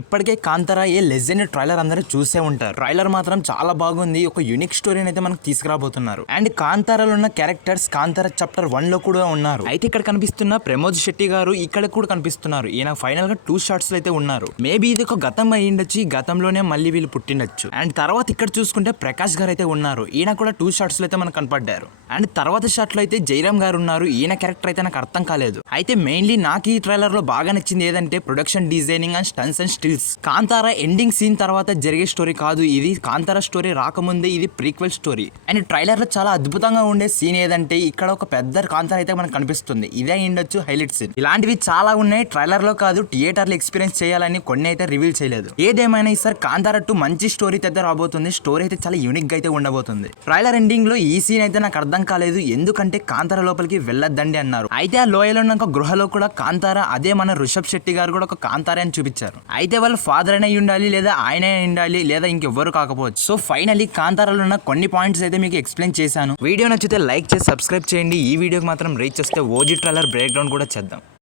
ఇప్పటికే Kantara a legend trailer అందరూ చూసే ఉంటారు. ట్రైలర్ మాత్రం చాలా బాగుంది. ఒక యూనిక్ స్టోరీని అయితే మనకు తీసుకురాబోతున్నారు. అండ్ కాంతారాలో ఉన్న క్యారెక్టర్స్ కాంతారా చాప్టర్ 1 లో కూడా ఉన్నారు. అయితే ఇక్కడ కనిపిస్తున్న ప్రమోద్ శెట్టి గారు ఇక్కడ కూడా కనిపిస్తున్నారు. ఈయన ఫైనల్ గా 2 షాట్స్ అయితే ఉన్నారు. మేబీ ఇది ఒక గతం అయ్యిండొచ్చు. ఈ గతంలోనే మళ్ళీ వీళ్ళు పుట్టిండొచ్చు. అండ్ తర్వాత ఇక్కడ చూసుకుంటే ప్రకాష్ గారు అయితే ఉన్నారు. ఈయన కూడా 2 షాట్స్ లో అయితే మనకు కనపడ్డారు. అండ్ తర్వాత షాట్ లో అయితే జయరామ్ గారు ఉన్నారు. ఈయన క్యారెక్టర్ అయితే నాకు అర్థం కాలేదు. అయితే మెయిన్లీ నాకు ఈ ట్రైలర్ లో బాగా నచ్చింది ఏదంటే production designing and stunts and stills. Kantara ending scene తర్వాత జరిగే స్టోరీ కాదు ఇది. కాంతారా స్టోరీ రాకముందే ఇది ప్రీక్వెల్ స్టోరీ. అండ్ ట్రైలర్ లో చాలా అద్భుతంగా ఉండే సీన్ ఏదంటే ఇక్కడ ఒక పెద్ద కాంతారా అయితే మనకు కనిపిస్తుంది. ఇదే ఉండొచ్చు హైలైట్ సీన్. ఇలాంటివి చాలా ఉన్నాయి. ట్రైలర్ లో కాదు థియేటర్ లో ఎక్స్పీరియన్స్ చేయాలని కొన్ని అయితే రివీల్ చేయలేదు. ఏదేమైనా ఈసారి కాంతారా 2 మంచి స్టోరీ అయితే రాబోతుంది. స్టోరీ అయితే చాలా యూనిక్ గా అయితే ఉండబోతుంది. ట్రైలర్ ఎండింగ్ లో ఈ సీన్ అయితే నాకు అర్థం కాలేదు. ఎందుకంటే కాంతారా లోపలికి వెళ్ళొద్దండి అన్నారు. అయితే ఆ లోయలో ఉన్న ఒక గృహలో కూడా కాంతారా అదే మన రిషబ్ శెట్టి గారు కూడా ఒక కాంతారా అని చూపించారు. అయితే వాళ్ళు ఫాదర్ అయినా ఉండాలి లేదా ఆయన ఉండాలి లేదా ఇంకెవ్వరు కాకపోవచ్చు. సో ఫైనలీ కాంతారాలో ఉన్న కొన్ని పాయింట్స్ అయితే మీకు ఎక్స్ప్లెయిన్ చేశాను. వీడియో నచ్చితే లైక్ చేసి సబ్స్క్రైబ్ చేయండి. ఈ వీడియోకి మాత్రం రీచ్ చేస్తే ఓజీ ట్రైలర్ బ్రేక్ డౌన్ కూడా చేద్దాం.